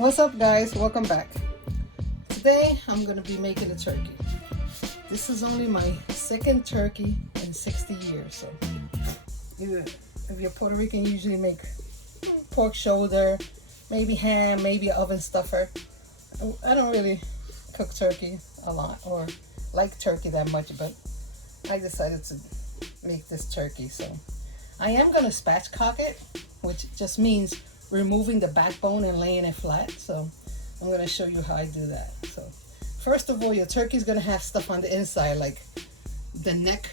What's up, guys? Welcome back. Today I'm going to be making a turkey. This is only my second turkey in 60 years. So if you're Puerto Rican, you usually make pork shoulder, maybe ham, maybe an oven stuffer. I don't really cook turkey a lot or like turkey that much, but I decided to make this turkey. So I am going to spatchcock it, which just means removing the backbone and laying it flat. So I'm going to show you how I do that. So first of all, your turkey is going to have stuff on the inside, like the neck.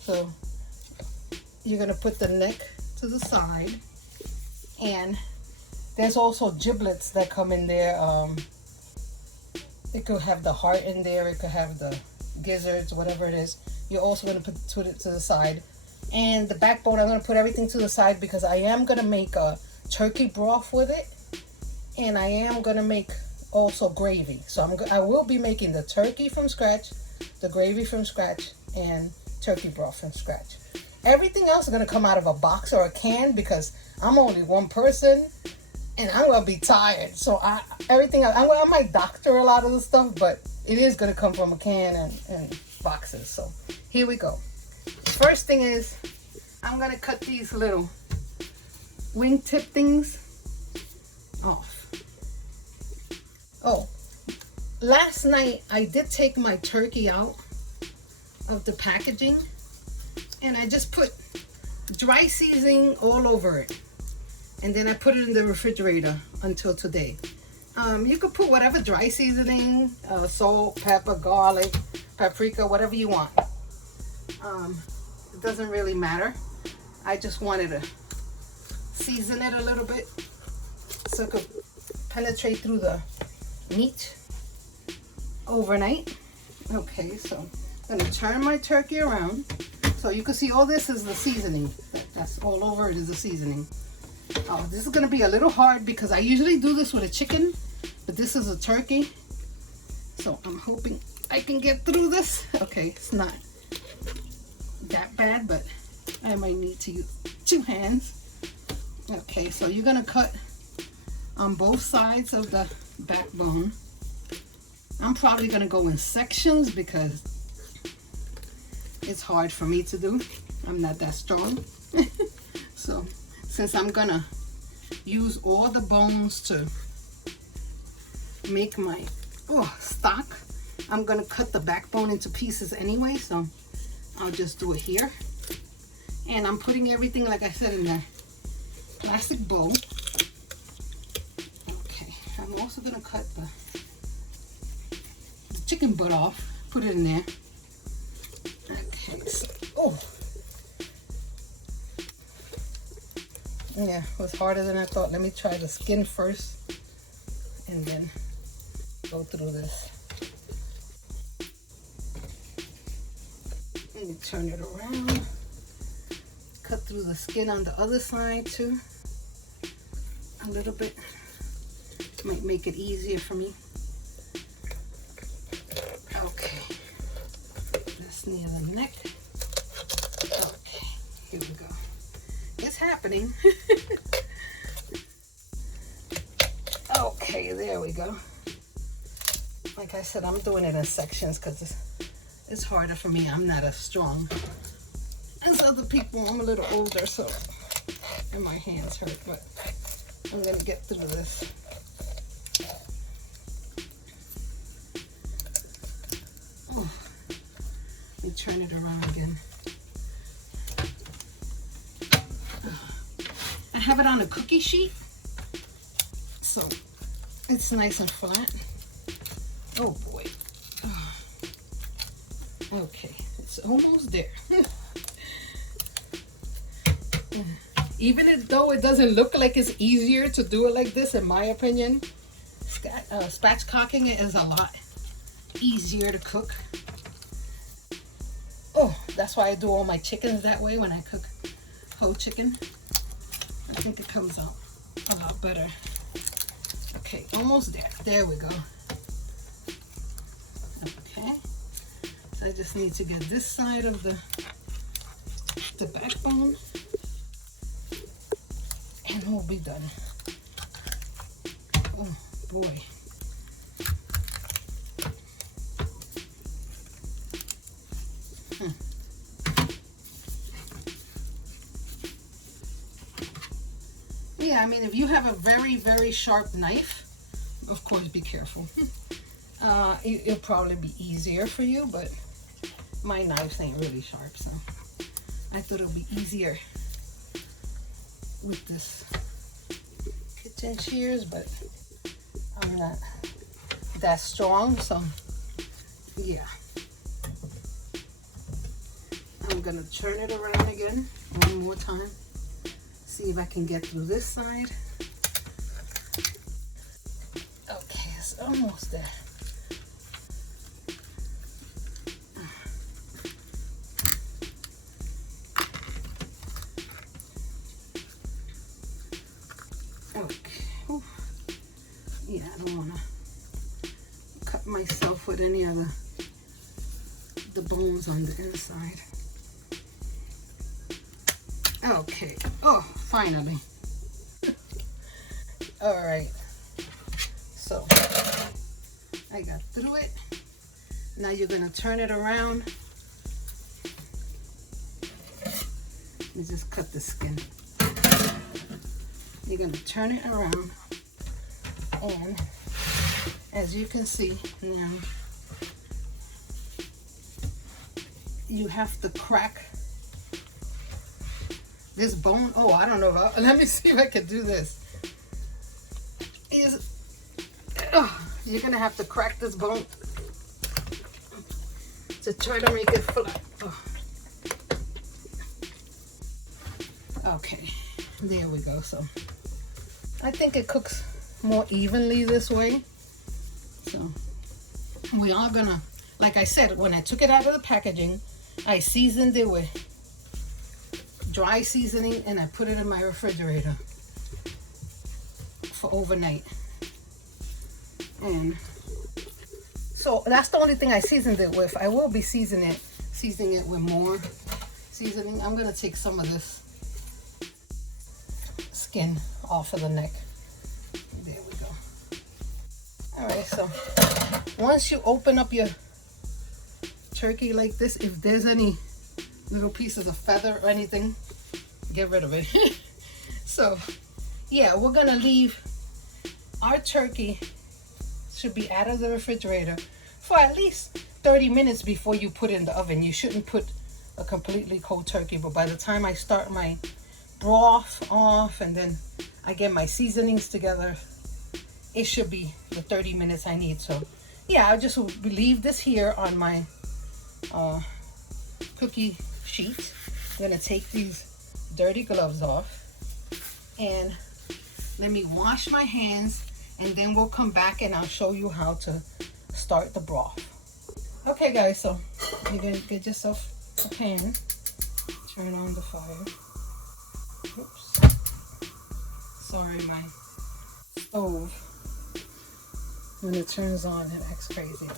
So you're going to put the neck to the side, and there's also giblets that come in there. It could have the heart in there, it could have the gizzards, whatever it is. You're also going to put it to the side. And the backbone, I'm going to put everything to the side because I am going to make a turkey broth with it, and I am going to make also gravy. So I will be making the turkey from scratch, the gravy from scratch, and turkey broth from scratch. Everything else is going to come out of a box or a can because I'm only one person and I'm going to be tired. So I might doctor a lot of the stuff, but it is going to come from a can and boxes. So here we go. First thing is I'm going to cut these little wingtip things off. Oh, last night I did take my turkey out of the packaging and I just put dry seasoning all over it, and then I put it in the refrigerator until today. You could put whatever dry seasoning, salt, pepper, garlic, paprika, whatever you want. It doesn't really matter. I just wanted to season it a little bit so it could penetrate through the meat overnight. Okay, so I'm gonna turn my turkey around. So you can see all this is the seasoning. That's all over it is the seasoning. Oh, this is gonna be a little hard because I usually do this with a chicken, but this is a turkey. So I'm hoping I can get through this. Okay, it's not that bad, but I might need to use 2 hands. Okay, so you're gonna cut on both sides of the backbone. I'm probably gonna go in sections because it's hard for me to do. I'm not that strong. So since I'm gonna use all the bones to make my stock, I'm gonna cut the backbone into pieces anyway, so I'll just do it here. And I'm putting everything, like I said, in the plastic bowl. Okay, I'm also gonna cut the chicken butt off, put it in there. Okay, so, yeah, it was harder than I thought. Let me try the skin first and then go through this. Let me turn it around. Cut through the skin on the other side too. A little bit. Might make it easier for me. Okay. That's near the neck. Okay, here we go. It's happening. Okay, there we go. Like I said, I'm doing it in sections because it's harder for me. I'm not as strong as other people. I'm a little older, so and my hands hurt, but I'm gonna get through this. Oh, let me turn it around again. I have it on a cookie sheet, so it's nice and flat. Oh boy. Okay, it's almost there. Even though it doesn't look like it's easier to do it like this, in my opinion, spatchcocking it is a lot easier to cook. Oh, that's why I do all my chickens that way when I cook whole chicken. I think it comes out a lot better. Okay, almost there. There we go. Okay, so I just need to get this side of the backbone, and we'll be done. Oh boy. Yeah, I mean, if you have a very, very sharp knife, of course, be careful. It'll probably be easier for you, but my knives ain't really sharp, so I thought it would be easier with this kitchen shears, but I'm not that strong, so yeah. I'm gonna turn it around again one more time. See if I can get through this side. Okay, it's almost there. Okay. Oof. Yeah, I don't want to cut myself with any of the bones on the inside. Okay. Oh, finally. All right. So I got through it. Now you're gonna turn it around. Let me just cut the skin. You're gonna turn it around, and as you can see now, you have to crack this bone. Oh, I don't know about, let me see if I can do this. You're gonna have to crack this bone to try to make it flat. Oh. Okay, there we go. So I think it cooks more evenly this way. So we are gonna, like I said, when I took it out of the packaging, I seasoned it with dry seasoning and I put it in my refrigerator for overnight. And so that's the only thing I seasoned it with. I will be seasoning it with more seasoning. I'm gonna take some of this skin off of the neck. There we go. All right, so once you open up your turkey like this, if there's any little pieces of feather or anything, get rid of it. So yeah, we're gonna leave our turkey, should be out of the refrigerator for at least 30 minutes before you put it in the oven. You shouldn't put a completely cold turkey, but by the time I start my broth off and then I get my seasonings together, it should be the 30 minutes I need. So yeah, I'll just leave this here on my cookie sheet. I'm gonna take these dirty gloves off and let me wash my hands, and then we'll come back and I'll show you how to start the broth. Okay guys, so you're gonna get yourself a pan, turn on the fire. Oops, sorry, my stove, when it turns on it acts crazy.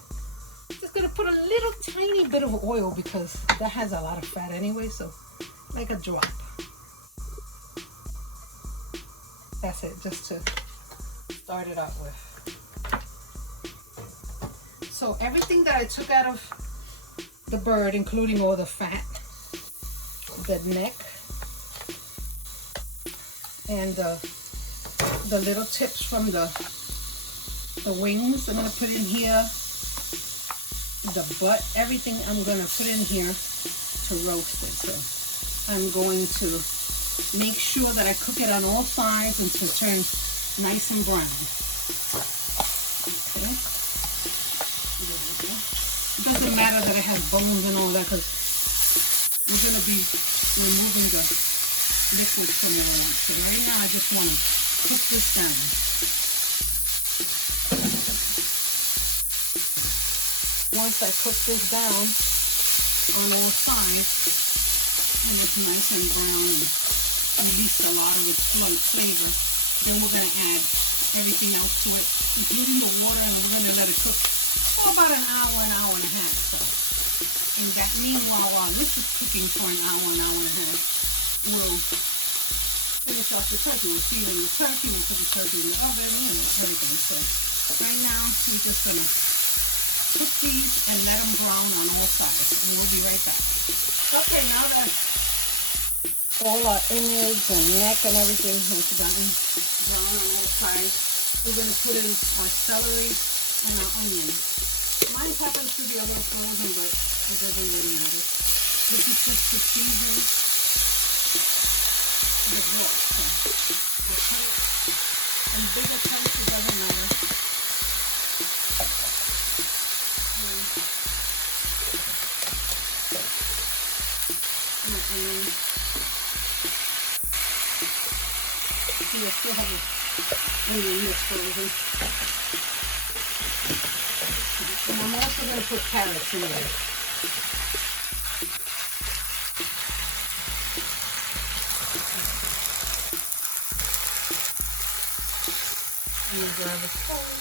Just gonna put a little tiny bit of oil because that has a lot of fat anyway, so like a drop. That's it, just to start it out with. So everything that I took out of the bird, including all the fat, the neck, and the little tips from the wings, I'm gonna put in here. The butt, everything I'm gonna put in here to roast it. So I'm going to make sure that I cook it on all sides until it turns nice and brown. Okay. It doesn't matter that it has bones and all that, because we're going to be removing the liquid from the oil. So right now I just want to cook this down. Once I cook this down on all sides, and it's nice and brown and release a lot of its flavor, then we're going to add everything else to it, including the water, and we're going to let it cook for about an hour and a half. So in that meanwhile, while this is cooking for an hour and a half, we'll finish off the turkey. We'll season the turkey, we'll put the turkey in the oven, you know, everything. So right now, we're just gonna cook these and let them brown on all sides. And we'll be right back. Okay, now that all our innards and neck and everything has gotten brown on all sides, we're gonna put in our celery and our onion. Mine happens to be a little frozen, but it doesn't really matter. This is just to season the broth. So you cut it in bigger chunks, it doesn't matter. And onion. See, I still have an onion that's frozen. And I'm also going to put carrots in there. And you grab a spoon.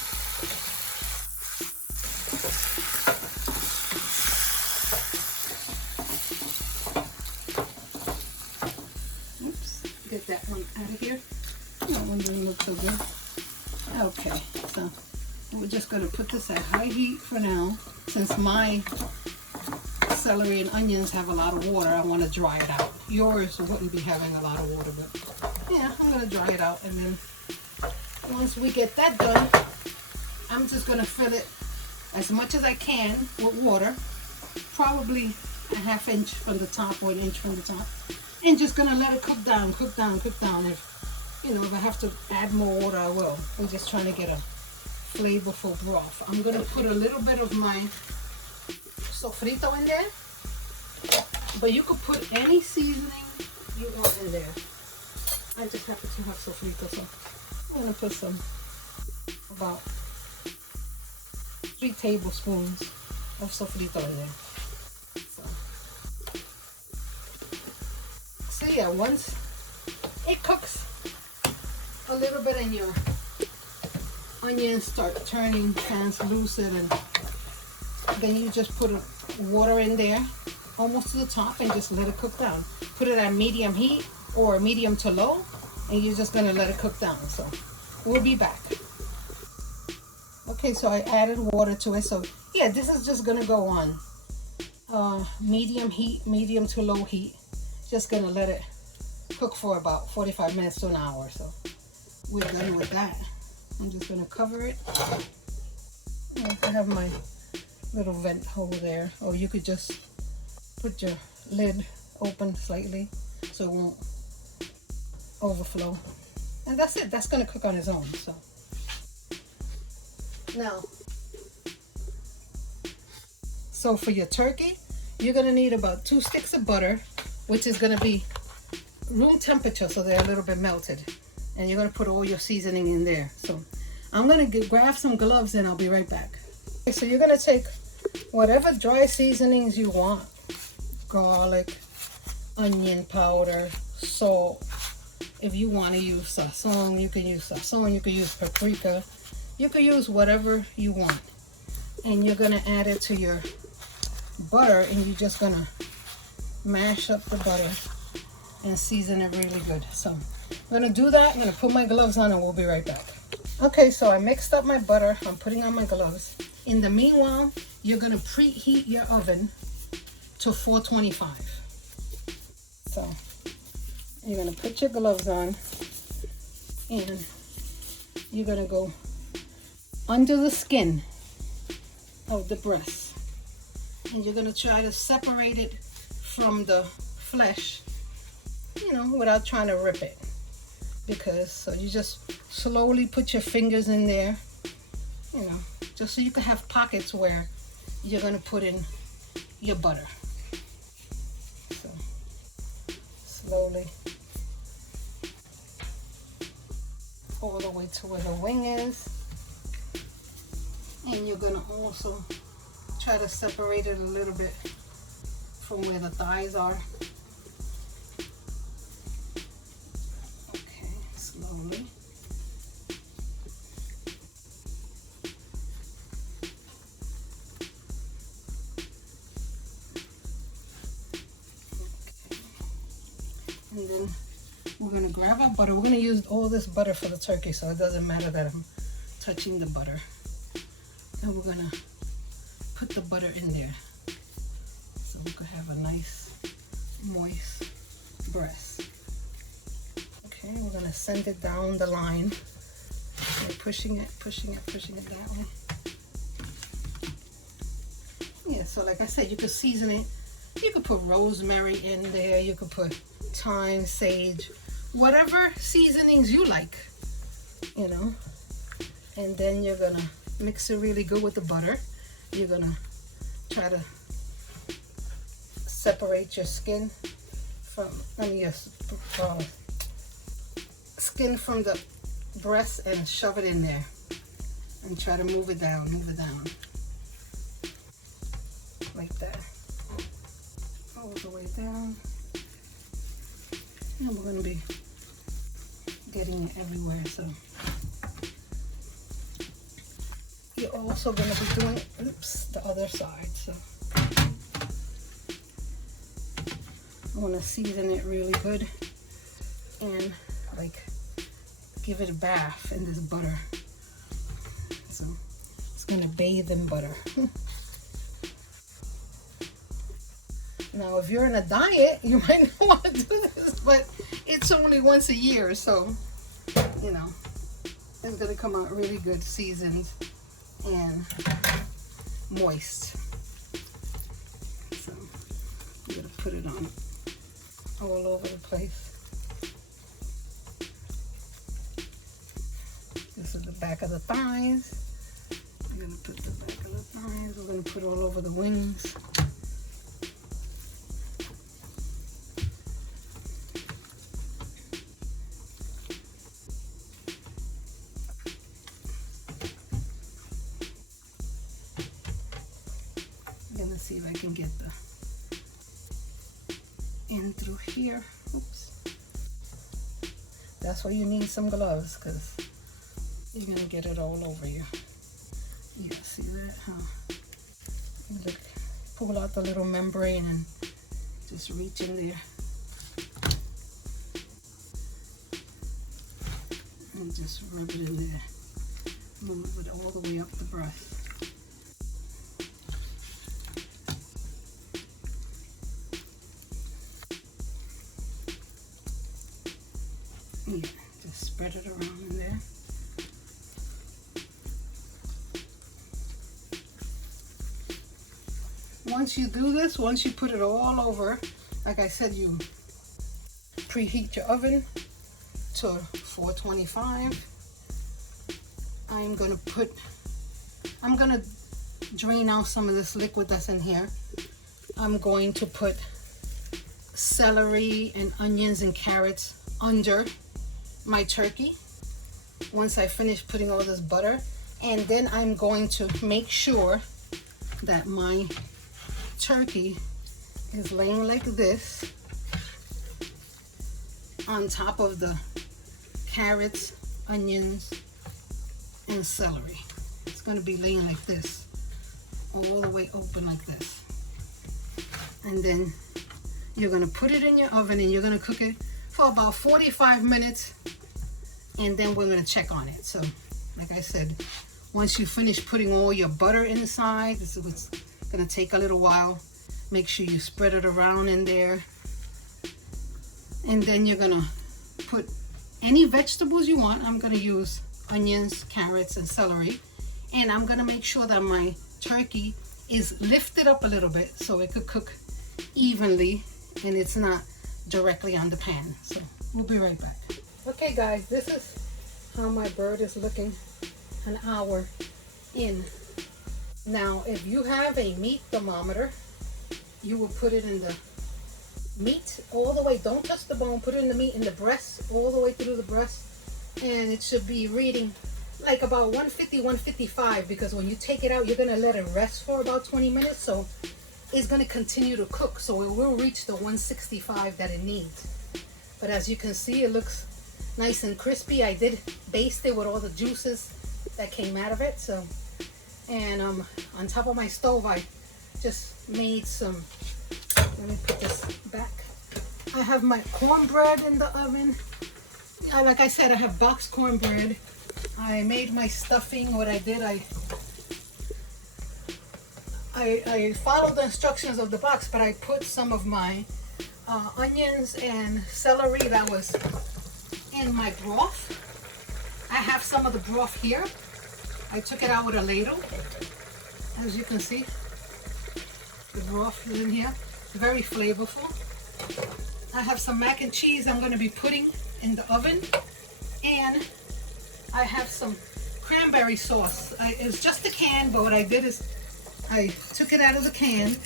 Oops, get that one out of here. That one didn't look so good. Okay, so we're just going to put this at high heat for now. Since my celery and onions have a lot of water, I want to dry it out. Yours wouldn't be having a lot of water, but yeah, I'm going to dry it out. And then once we get that done, I'm just going to fill it as much as I can with water, probably a ½ inch from the top or an inch from the top, and just going to let it cook down, cook down, cook down. If, you know, if I have to add more water, I will. I'm just trying to get a flavorful broth. I'm going to put a little bit of my sofrito in there, but you could put any seasoning you want in there. I just happen to have sofrito, so I'm going to put some, about 3 tablespoons of sofrito in there. So yeah, once it cooks a little bit and your onions start turning translucent, and then you just put water in there almost to the top and just let it cook down. Put it at medium heat or medium to low, and you're just going to let it cook down. So we'll be back. Okay, so I added water to it. So yeah, this is just going to go on medium heat, medium to low heat. Just going to let it cook for about 45 minutes to an hour. So we're done with that. I'm just going to cover it. I have my little vent hole there, or you could just put your lid open slightly so it won't overflow. And that's it. That's going to cook on its own. So now, so for your turkey, you're going to need about 2 sticks of butter, which is going to be room temperature, so they're a little bit melted. And you're going to put all your seasoning in there. So I'm going to grab some gloves and I'll be right back. Okay, so you're going to take whatever dry seasonings you want. Garlic, onion powder, salt. If you want to use sazon, you can use sazon. You can use paprika. You can use whatever you want. And you're going to add it to your butter, and you're just going to mash up the butter and season it really good. So I'm going to do that. I'm going to put my gloves on and we'll be right back. Okay, so I mixed up my butter. I'm putting on my gloves. In the meanwhile, you're going to preheat your oven to 425. So you're going to put your gloves on and you're going to go under the skin of the breast. And you're going to try to separate it from the flesh, you know, without trying to rip it. Because, so you just slowly put your fingers in there, you know, just so you can have pockets where you're going to put in your butter. So, slowly, all the way to where the wing is. And you're going to also try to separate it a little bit from where the thighs are. Okay, slowly. And then We're gonna grab our butter. We're gonna use all this butter for the turkey, so it doesn't matter that I'm touching the butter. And we're gonna put the butter in there so we could have a nice moist breast. Okay, we're gonna send it down the line. So pushing it that way. Yeah, so like I said, you could season it. You could put rosemary in there. You could put thyme, sage, whatever seasonings you like, you know. And then you're gonna mix it really good with the butter. You're gonna try to separate your skin from, your skin from the breast and shove it in there. And try to move it down, like that. All the way down. And we're gonna be getting it everywhere, so. You're also gonna be doing, the other side, so. I wanna season it really good and like give it a bath in this butter. So it's gonna bathe in butter. Now, if you're in a diet, you might not want to do this, but it's only once a year, so, you know, it's gonna come out really good, seasoned and moist. So I'm gonna put it on all over the place. This is the back of the thighs. I'm gonna put the back of the thighs. We're gonna put all over the wings. See if I can get the in through here. Oops. That's why you need some gloves, because you're gonna get it all over you. You see that, huh? Look, pull out the little membrane and just reach in there and just rub it in there. Move it all the way up the breast. Yeah, just spread it around in there. Once you do this, once you put it all over, like I said, you preheat your oven to 425. I'm gonna drain out some of this liquid that's in here. I'm going to put celery and onions and carrots under my turkey once I finish putting all this butter, and then I'm going to make sure that my turkey is laying like this on top of the carrots, onions, and celery. It's going to be laying like this, all the way open like this. And then you're going to put it in your oven and you're going to cook it for about 45 minutes, and then we're gonna check on it. So, like I said, once you finish putting all your butter inside, this is what's gonna take a little while. Make sure you spread it around in there. And then you're gonna put any vegetables you want. I'm gonna use onions, carrots, and celery. And I'm gonna make sure that my turkey is lifted up a little bit so it could cook evenly and it's not directly on the pan. So we'll be right back. Okay guys, this is how my bird is looking an hour in. Now if you have a meat thermometer, you will put it in the meat all the way, don't touch the bone, put it in the meat, in the breast, all the way through the breast, and it should be reading like about 150, 155, because when you take it out, you're gonna let it rest for about 20 minutes, so it's gonna continue to cook, so it will reach the 165 that it needs. But as you can see, it looks nice and crispy. I did baste it with all the juices that came out of it. So, and on top of my stove, I just made some, let me put this back. I have my cornbread in the oven. Like I said, I have boxed cornbread. I made my stuffing. What I did, I followed the instructions of the box, but I put some of my onions and celery that was in my broth. I have some of the broth here. I took it out with a ladle. As you can see, the broth is in here. Very flavorful. I have some mac and cheese I'm going to be putting in the oven. And I have some cranberry sauce. It's just a can, but what I did is I took it out of the can.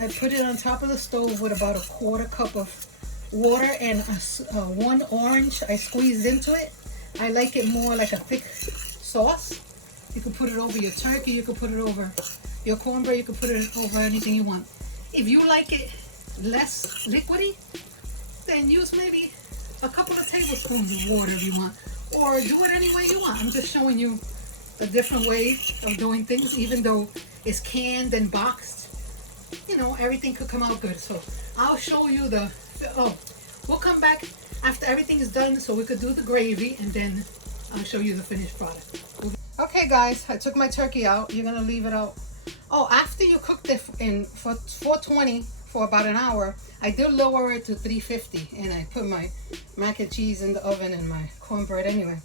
I put it on top of the stove with about a quarter cup of water and one orange. I squeezed into it. I like it more like a thick sauce. You can put it over your turkey. You can put it over your cornbread. You can put it over anything you want. If you like it less liquidy, then use maybe a couple of tablespoons of water if you want. Or do it any way you want. I'm just showing you a different way of doing things. Even though it's canned and boxed, you know, everything could come out good. So I'll show you we'll come back after everything is done so we could do the gravy, and then I'll show you the finished product. Okay guys, I took my turkey out. You're gonna leave it out. Oh, after you cooked it for 420 for about an hour, I did lower it to 350, and I put my mac and cheese in the oven and my cornbread anyway.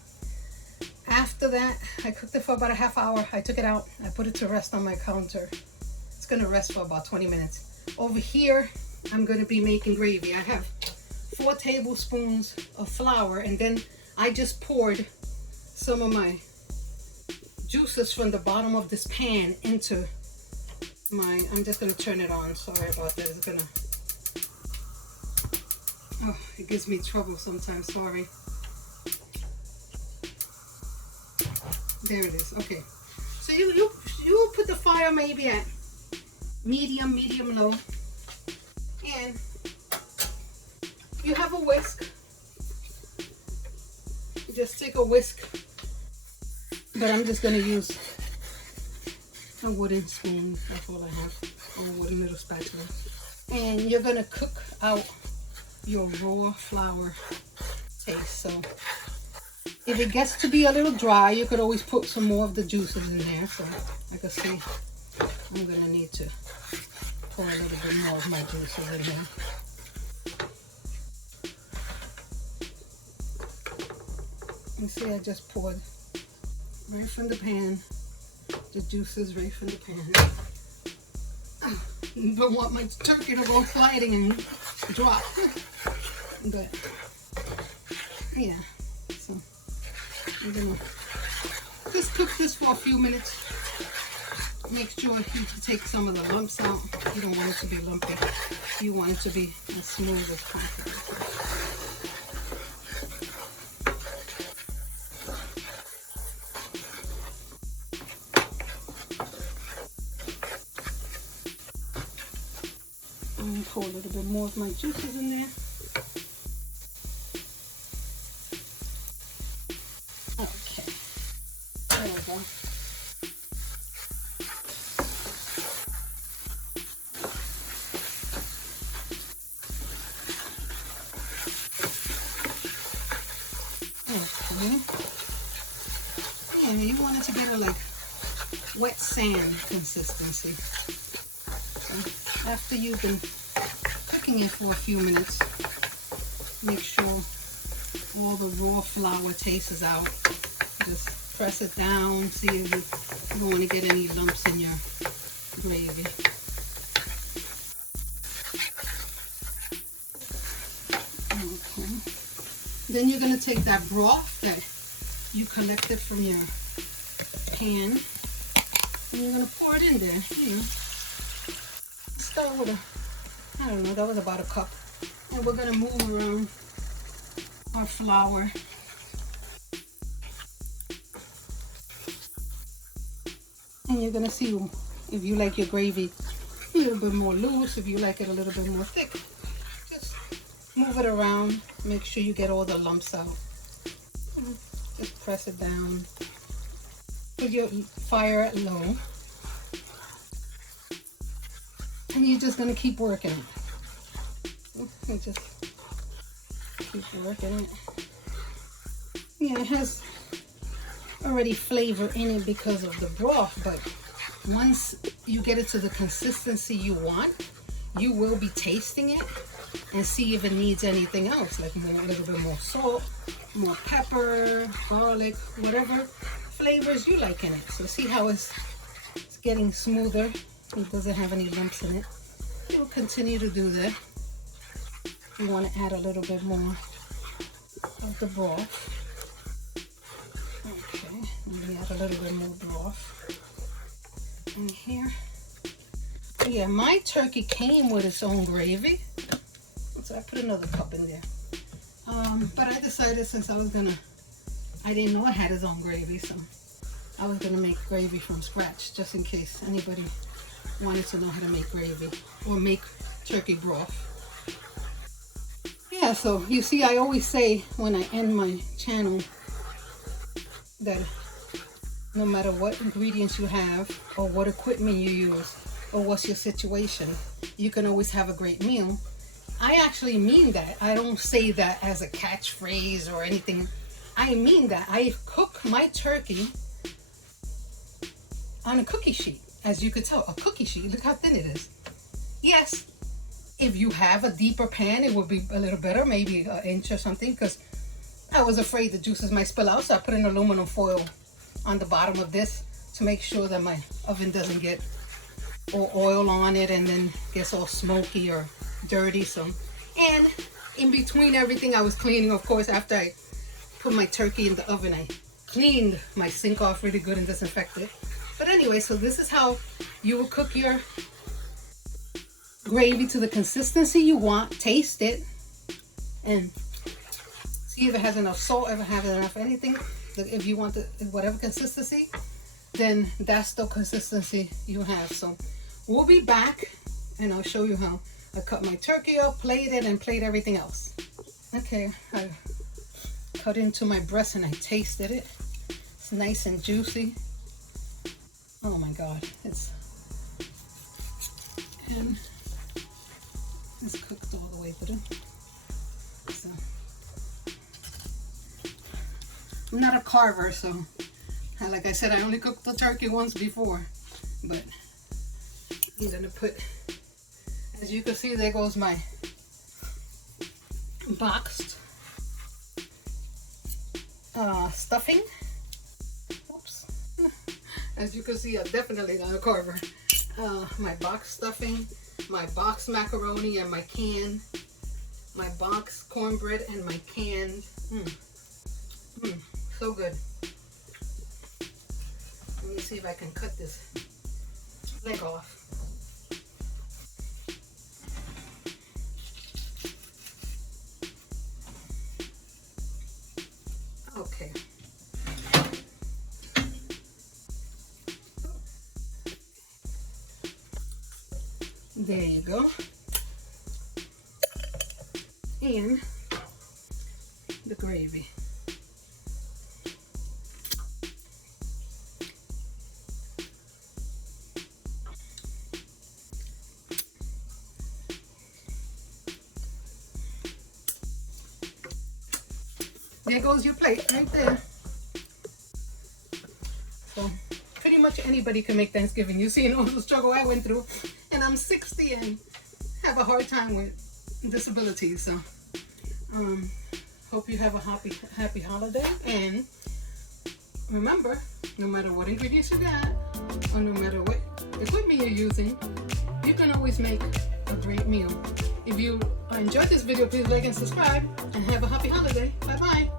After that, I cooked it for about a half hour. I took it out. I put it to rest on my counter. It's gonna rest for about 20 minutes. Over here, I'm gonna be making gravy. I have 4 tablespoons of flour, and then I just poured some of my juices from the bottom of this pan into I'm just gonna turn it on. Sorry about that. It's gonna, it gives me trouble sometimes. Sorry. There it is. Okay. So you put the fire maybe at medium low, and you have a whisk. You just take a whisk, but I'm just gonna use a wooden spoon. That's all I have, or a wooden little spatula. And you're gonna cook out your raw flour taste. So if it gets to be a little dry, you could always put some more of the juices in there. So I can see I'm gonna need to pour a little bit more of my juices in there. You see, I just poured right from the pan, the juices right from the pan. Don't want my turkey to go sliding and drop. But yeah, so I'm gonna just cook this for a few minutes. Make sure you take some of the lumps out. You don't want it to be lumpy. You want it to be as smooth as possible. And pour a little bit more of my juices in there. Okay, there we go. Okay. Yeah, you want it to get a like wet sand consistency. So after you've been cooking it for a few minutes, make sure all the raw flour tastes out. Just press it down, see if you don't want to get any lumps in your gravy. Okay. Then you're going to take that broth that you collected from your pan, and you're going to pour it in there. You know, start with I don't know, that was about a cup. And we're going to move around our flour. And you're going to see if you like your gravy a little bit more loose, if you like it a little bit more thick. Just move it around. Make sure you get all the lumps out. Just press it down. Put your fire at low. And you're just going to keep working. I just keep working it. Yeah, it has already flavor in it because of the broth, but once you get it to the consistency you want, you will be tasting it and see if it needs anything else, like a little bit more salt, more pepper, garlic, whatever flavors you like in it. So see how it's getting smoother. It doesn't have any lumps in it. You'll continue to do that. You want to add a little bit more of the broth. Okay, maybe add a little bit more broth in here. Yeah, my turkey came with its own gravy, so I put another cup in there. But I decided since I didn't know it had its own gravy, so I was gonna make gravy from scratch, just in case anybody wanted to know how to make gravy or make turkey broth. Yeah, so you see, I always say when I end my channel that no matter what ingredients you have or what equipment you use or what's your situation, you can always have a great meal. I actually mean that. I don't say that as a catchphrase or anything. I mean that. I cook my turkey on a cookie sheet. As you could tell, a cookie sheet. Look how thin it is. Yes, if you have a deeper pan, it would be a little better, maybe an inch or something, because I was afraid the juices might spill out, so I put an aluminum foil on the bottom of this to make sure that my oven doesn't get all oil on it and then gets all smoky or dirty. So, and in between everything, I was cleaning, of course. After I put my turkey in the oven, I cleaned my sink off really good and disinfected. But anyway, so this is how you will cook your gravy to the consistency you want. Taste it and see if it has enough salt, if it has enough anything. If you want whatever consistency, then that's the consistency you have. So we'll be back and I'll show you how I cut my turkey up, plated, and plate everything else. Okay, I cut into my breast and I tasted it. It's nice and juicy. Oh my God, it's cooked all the way through. So I'm not a carver, so like I said, I only cooked the turkey once before, but I'm gonna put, as you can see, there goes my boxed stuffing. Oops. As you can see, I'm definitely not a carver. My box stuffing, my box macaroni, and my box cornbread, and my canned. So good. Let me see if I can cut this leg off. Okay. There you go. And the gravy. There goes your plate right there. So pretty much anybody can make Thanksgiving. You see all the struggle I went through, and I'm 60 and have a hard time with disabilities. So hope you have a happy holiday, and remember, no matter what ingredients you got or no matter what equipment you're using, you can always make a great meal. If you enjoyed this video, please like and subscribe, and have a happy holiday. Bye bye.